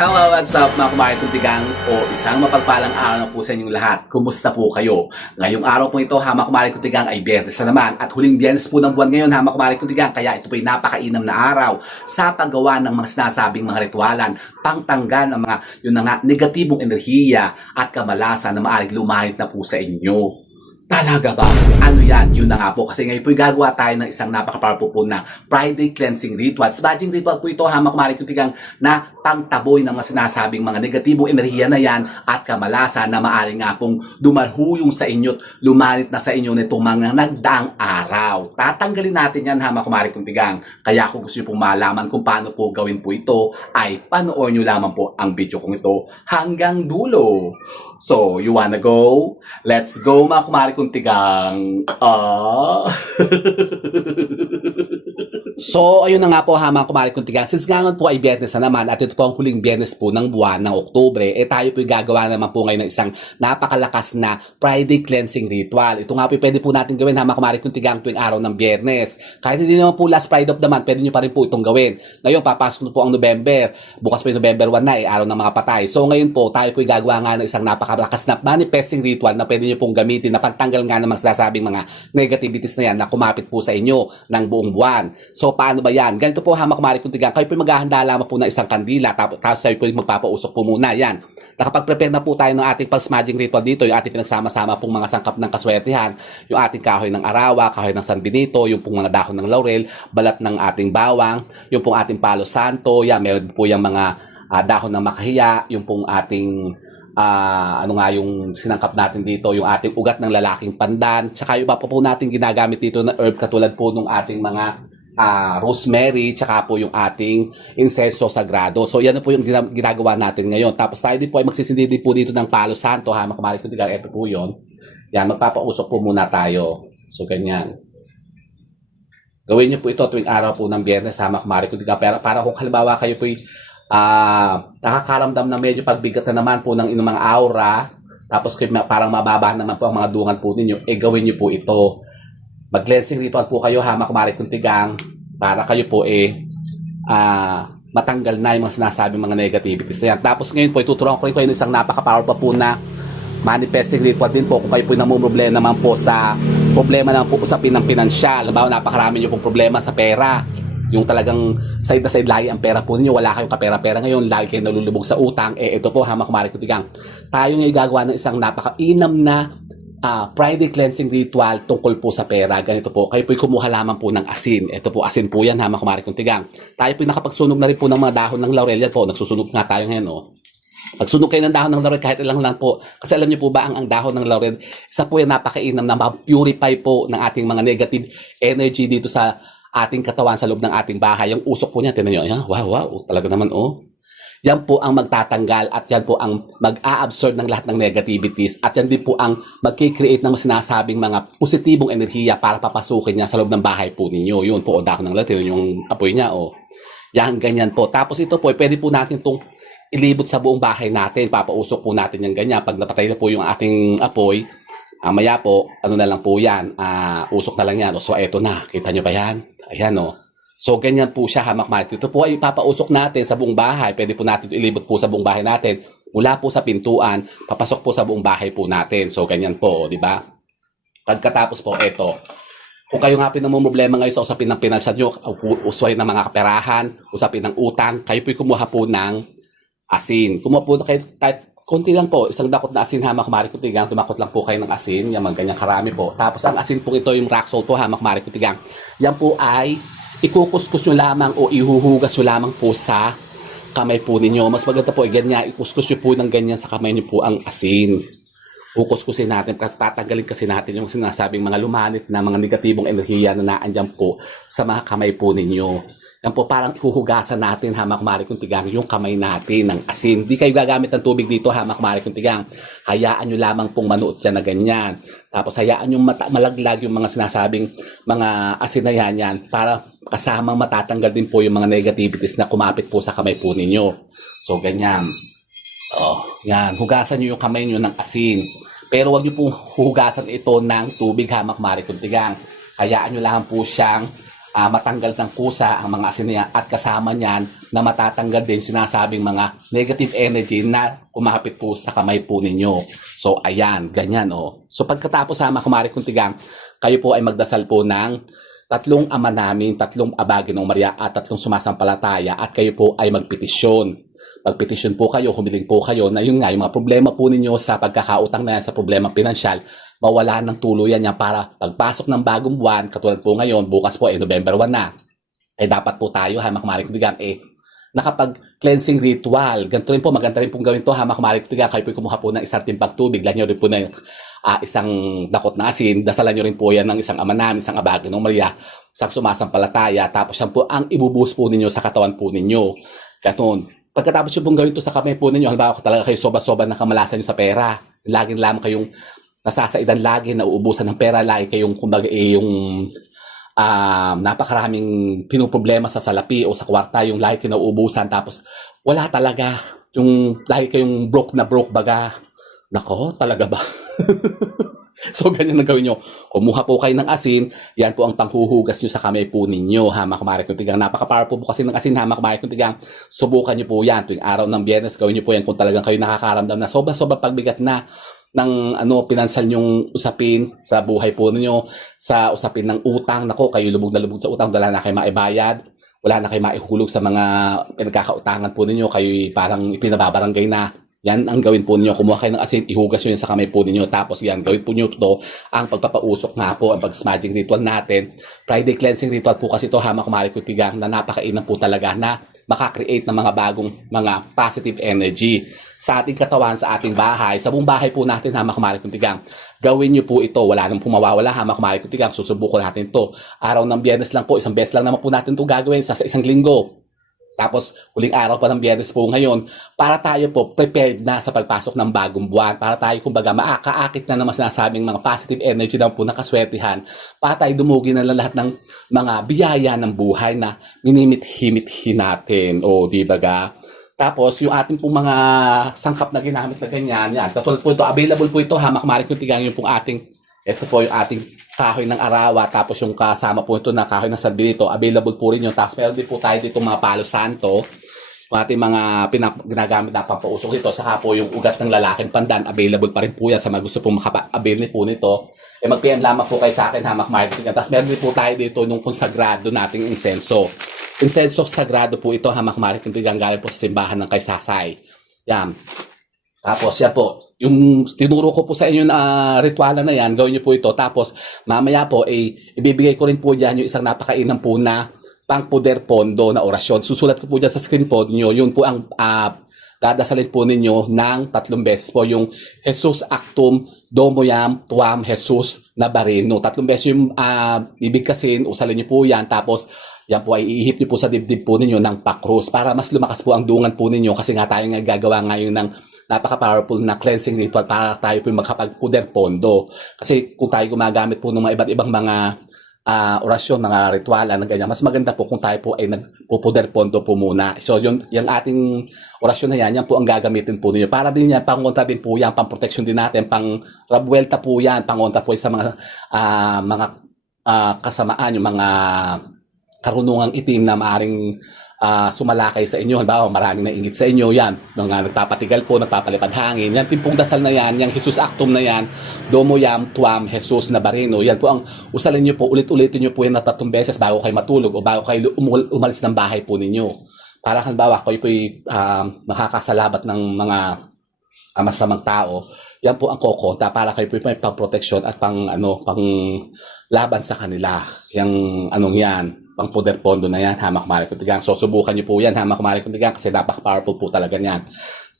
Hello, what's up mga kumain tutigang o isang mapagpalang araw na po sa inyong lahat. Kumusta po kayo? Ngayong araw po ito, hama kumain tutigang ay biyernes na naman at huling biyernes po ng buwan ngayon, hama kumain tutigang kaya ito po ay napakainam na araw sa paggawa ng mga sinasabing mga ritualan, pangtanggal ng mga yun na nga, negatibong enerhiya at kamalasan na maaaring lumahit na po sa inyo. Talaga ba? Ano yan? Yun na nga po. Kasi ngayon po gagawa tayo ng isang napaka-powerful po na Friday cleansing ritual. Smudging ritual po ito, hamak kumarik kutigang na pangtaboy ng mga sinasabing mga negatibong enerhiya na yan at kamalasan na maaari nga pong dumalhuyong sa inyo at lumalit na sa inyo nitong mga nagdaang araw. Tatanggalin natin yan, hamak kumarik kutigang. Kaya kung gusto nyo pong malaman kung paano po gawin po ito, ay panoorin nyo lamang po ang video kong ito hanggang dulo. So, you wanna go? Let's go mga kumari kong tigang. Ah. so, ayun na nga po ha mga kumari kong tigang. Since nga po ay biyernes na naman at ito po ang huling biyernes po ng buwan ng Oktubre, eh tayo po gagawa naman po ngayon ng isang napakalakas na Friday cleansing ritual. Ito nga po pwede po natin gawin ha mga kumari kong tigang tuwing araw ng biyernes. Kahit hindi naman po last Friday of the month, pwede nyo pa rin po itong gawin. Ngayon, papasok na po ang November. Bukas po yung November 1 na eh, araw ng mga patay. So ngayon po, tayo po gagawa nga ng isang napakalakas na manifesting ritual na pwede nyo pong gamitin na pantanggal nga ng mga sinasabing mga negativities na yan na kumapit po sa inyo ng buong buwan. So paano ba yan? Ganito po hamak kumari kung tigang. Kayo po maghahanda lamang po ng isang kandila tapos, tapos tayo po magpapausok po muna. Yan. Nakapag-prepare na po tayo ng ating pang-smudging ritual dito, yung ating pinagsama-sama pong mga sangkap ng kaswertihan, yung ating kahoy ng arawa, kahoy ng San Benito, yung pong mga dahon ng laurel, balat ng ating bawang, yung pong ating palo santo, yan, meron po yung mga ah, dahon ng makahiya, yung pong ating ah, ano nga yung sinangkap natin dito, yung ating ugat ng lalaking pandan, tsaka yung iba pa po natin ginagamit dito na herb katulad po nung ating mga ah, rosemary, tsaka po yung ating insenso sagrado. So yan po yung gina- ginagawa natin ngayon. Tapos tayo din po ay magsisindi din po dito ng palo santo ha, makamari ko digal, ito po yun. Yan, magpapausok po muna tayo. So ganyan. Gawin niyo po ito tuwing araw po ng biyernes ha, makamari ko digal. Pero para kung halimbawa kayo po ah nakakaramdam na medyo pagbigat na naman po ng inyong mga aura, tapos kayo parang mababa naman po ang mga dungan po ninyo, eh gawin niyo po ito. Mag-cleansing ritual po kayo ha, makumari kuntigang, para kayo po eh ah matanggal na yung mga sinasabing mga negativities na yan. Tapos ngayon po, ituturuan ko rin kayo ng isang napaka-powerful po na manifesting ritual din po kung kayo po namumroblema naman po sa problema naman po usapin ng pinansyal. Halimbawa, napakarami niyo pong problema sa pera. Yung talagang side na side lagi ang pera po ninyo, wala kayong kapera-pera ngayon, lagi kayo nalulubog sa utang, eh ito po, hamak kumari kutigang. Tayo ngayon gagawa ng isang napaka-inam na ah, Friday cleansing ritual tungkol po sa pera. Ganito po, kayo po'y kumuha lamang po ng asin. Ito po, asin po yan, hamak kumari kutigang. Tayo po'y nakapagsunog na rin po ng mga dahon ng laurel. Yan po, nagsusunog nga tayo ngayon, oh. Pagsunog kayo ng dahon ng laurel, kahit ilang lang po. Kasi alam niyo po ba, ang, ang dahon ng laurel, isa po yan napakainam na ma-purify po ng ating mga negative energy dito sa ating katawan sa loob ng ating bahay. Yung usok po niya, tinan yan, wow, wow, talaga naman, oh. Yan po ang magtatanggal at yan po ang mag-a-absorb ng lahat ng negativities at yan din po ang mag-create ng sinasabing mga positibong enerhiya para papasukin niya sa loob ng bahay po ninyo. Yun po, o dahon ng latin, yung apoy niya, o. Yan, ganyan po. Tapos ito po, pwede po natin itong ilibot sa buong bahay natin. Papausok po natin yung ganyan. Pag napatay na po yung ating apoy, ah, maya po, ano na lang po yan, ah, usok na lang yan. So, eto na. Kita nyo ba yan? Ayan, o. So, ganyan po siya, hamak marit. Ito po ay ipapausok natin sa buong bahay. Pwede po natin ito ilibot po sa buong bahay natin. Mula po sa pintuan, papasok po sa buong bahay po natin. So, ganyan po, di ba? Pagkatapos po, eto. Kung kayo nga pinamumroblema ngayon sa usapin ng pinansyal nyo, usway ng mga kaperahan, usapin ng utang, kayo po'y kumuha po ng asin. Kumuha po kayo, kahit konti lang po, isang dakot na asin hamak mari kutigang, tumakot lang po kayo ng asin, yan mga ganyang karami po. Tapos ang asin po ito, yung rock salt po hamak mari kutigang, yan po ay ikukuskus nyo lamang o ihuhugas nyo lamang po sa kamay po ninyo. Mas maganda po, ganyan, ikuskus nyo po ng ganyan sa kamay nyo po ang asin. Kukuskusin natin, tatanggalin kasi natin yung sinasabing mga lumanit na mga negatibong enerhiya na naandyan po sa mga kamay po ninyo. Yan po, parang ihuhugasan natin, hamak mari kung tigang, yung kamay natin ng asin. Di kayo gagamit ng tubig dito, hamak mari kung tigang. Hayaan nyo lamang pong manuot yan na ganyan. Tapos hayaan yung mata- malaglag yung mga sinasabing mga asin na yan, yan para kasamang matatanggal din po yung mga negativities na kumapit po sa kamay po ninyo. So, ganyan. Oh, yan. Hugasan nyo yung kamay nyo ng asin. Pero wag nyo pong hugasan ito ng tubig hamak kuntigang. Hayaan nyo lang po siyang ah, matanggal ng kusa ang mga asin na yan at kasama niyan na matatanggal din sinasabing mga negative energy na kumapit po sa kamay po ninyo. So, ayan, ganyan oh. So, pagkatapos sama kumari kong tigang, kayo po ay magdasal po ng tatlong ama namin, tatlong abagi ng Maria at tatlong sumasampalataya at kayo po ay magpetisyon. Magpetisyon po kayo, humiling po kayo na yun nga, yung mga problema po ninyo sa pagkakautang na yan, sa problema pinansyal, mawala ng tuluyan niya para pagpasok ng bagong buwan, katulad po ngayon, bukas po ay November 1 na, eh dapat po tayo, hamak marik tigang, eh nakapag-cleansing ritual. Ganito rin po, maganda rin pong gawin to, hamak marik tigang, kayo po kumuha po ng isang timbang tubig, lanyo rin po na ah, isang dakot na asin, dasalan nyo rin po yan ng isang ama namin, isang abagi ng Maria, isang sumasampalataya, tapos yan po ang ibubuhos po ninyo sa katawan po ninyo. Ganon. Pagkatapos yung pong gawin to sa kamay po ninyo, halimbawa kung talaga kayo soba-soba na kamalasan nyo sa pera, laging lamang kayong nasasaidan lagi, nauubusan ng pera, lagi kayong kumbaga eh, yung um, napakaraming pinuproblema sa salapi o sa kwarta, yung lagi kayo nauubusan, tapos wala talaga, yung lagi kayong broke na broke baga. Nako, talaga ba? so, ganyan ang gawin nyo. Kumuha po kayo ng asin, yan po ang panghuhugas nyo sa kamay po ninyo, ha, mga kumarik kong tigang. Napaka-powerful po kasi ng asin, ha, mga kumarik kong tigang. Subukan nyo po yan. Tuwing araw ng biyernes, gawin nyo po yan kung talagang kayo nakakaramdam na sobrang-sobrang pagbigat na ng ano pinansal yung usapin sa buhay po ninyo, sa usapin ng utang. Nako, kayo lubog na lubog sa utang, wala na kayo maibayad. Wala na kayo maihulog sa mga pinagkakautangan po ninyo. Kayo parang ipinababarangay na. Yan ang gawin po ninyo. Kumuha kayo ng asin, ihugas nyo yan sa kamay po ninyo. Tapos yan, gawin po nyo to ang pagpapausok nga po, ang pag-smudging ritual natin. Friday cleansing ritual po kasi to hama kumari ko tigang na napakainam po talaga na makakreate ng mga bagong mga positive energy sa ating katawan, sa ating bahay, sa buong bahay po natin hama kumari kong tigang. Gawin nyo po ito, wala nang pumawawala hama kumari kong tigang, susubukan natin to. Araw ng biyernes lang po, isang beses lang naman po natin to gagawin sa, sa isang linggo. Tapos, huling araw pa ng biyernes po ngayon, para tayo po prepared na sa pagpasok ng bagong buwan. Para tayo, kumbaga, maakaakit na naman sinasabing mga positive energy na po nakaswertihan. Para tayo dumugi na lahat ng mga biyaya ng buhay na minimit-himit natin. O, di ba ga? Tapos, yung ating pong mga sangkap na ginamit na ganyan, yan. Katulad po ito, available po ito, hamak marik yung tigang yung pong ating, ito po yung ating kahoy ng arawa, tapos yung kasama po ito na kahoy ng sabinito, available po rin yun. Tapos meron din po tayo dito mga palo santo, yung ating mga pinap- ginagamit na pampausok ito, saka po yung ugat ng lalaking pandan, available pa rin po yan sa mga gusto pong makapa-avail po nito. Eh mag-PM lamang po kayo sa akin, hamak marketing. Tapos meron din po tayo dito nung konsagrado nating insenso. Insenso sagrado po ito, hamak marketing galing po sa simbahan ng Kaysasay. Yan. Tapos yan po, yung tinuro ko po sa inyo na ah, ritualan na yan, gawin niyo po ito. Tapos mamaya po, eh, ibibigay ko rin po dyan yung isang napakainam po na pang-puder pondo na orasyon. Susulat ko po dyan sa screen po niyo, yun po ang ah, dadasalin po ninyo ng tatlong beses po yung Jesus Actum Domoyam Tuam Jesus Nabareno. Tatlong beses yung uh, ibigkasin, usalin niyo po yan. Tapos yan po ay iihip niyo po sa dibdib po ninyo ng pakrus para mas lumakas po ang dungan po ninyo kasi nga tayo nga gagawa ngayon ng napaka-powerful na cleansing ritual para tayo po makapag-puder pondo. Kasi kung tayo gumagamit po ng mga iba't ibang mga ah, orasyon, mga ritualan na ganyan, mas maganda po kung tayo po ay nagpupuder pondo po muna. So yung, yung ating orasyon na yan, yan po ang gagamitin po ninyo. Para din yan, pangontra din po yan, pang protection din natin, pang rabwelta po yan, pangontra po sa mga ah, mga ah, kasamaan, yung mga karunungang itim na maaring ah, sumalakay sa inyo. Halimbawa, maraming naingit sa inyo. Yan, mga nagpapatigal po, nagpapalipad hangin. Yan, timpong dasal na yan, yung Jesus Actum na yan, Domo Yam Tuam Jesus Nabareno. Yan po ang usalin nyo po, ulit-ulitin nyo po yan na tatlong beses bago kayo matulog o bago kayo umul- umalis ng bahay po ninyo. Para halimbawa, kayo po'y um, makakasalabat ng mga ah, masamang tao, yan po ang kokonta para kayo po may pang protection at pang ano pang laban sa kanila. Yung anong yan, pang puder pondo na yan, hamak mali kuntigang. So subukan niyo po yan, hamak mali kuntigang kasi napaka powerful po talaga niyan.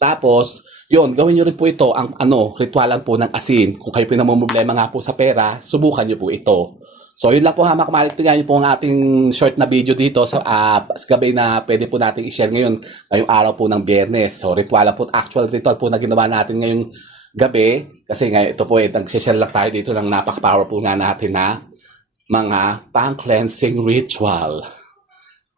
Tapos, yun, gawin niyo rin po ito, ang ano, ritualan po ng asin. Kung kayo pinamumblema nga po sa pera, subukan niyo po ito. So, yun lang po, hamak malik ito yun po ang ating short na video dito sa, uh, sa gabi na pwede po natin i-share ngayon, ngayong araw po ng biyernes. So, ritual po, actual ritual po na ginawa natin ngayong gabi. Kasi ngayon, ito po, eh, nag-share lang tayo dito ng napaka-powerful nga natin na mga pang-cleansing ritual.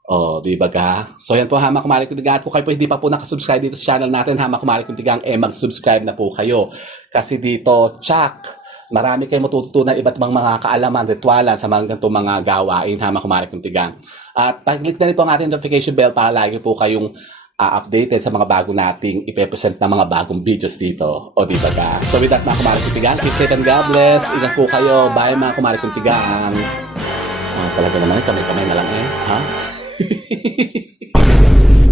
Oh, di ba ga? So yan po, Hama Kumari Kuntigang. At kung kayo po hindi pa po nakasubscribe dito sa channel natin, Hama Kumari Kuntigang, eh mag-subscribe na po kayo. Kasi dito, tsak, marami kayong matututunan iba't ibang mga kaalaman, ritualan sa mga ganitong mga gawain ha mga kumari kong tigang. At pag-click na rin po ang ating notification bell para lagi po kayong ah, updated sa mga bago nating ipepresent na mga bagong videos dito. O di ba ka? So with that mga kumari kong tigang, keep safe and God bless. Ingat po kayo. Bye mga kumari kong tigang. Ah, talaga naman, kamay-kamay na lang eh. Ha?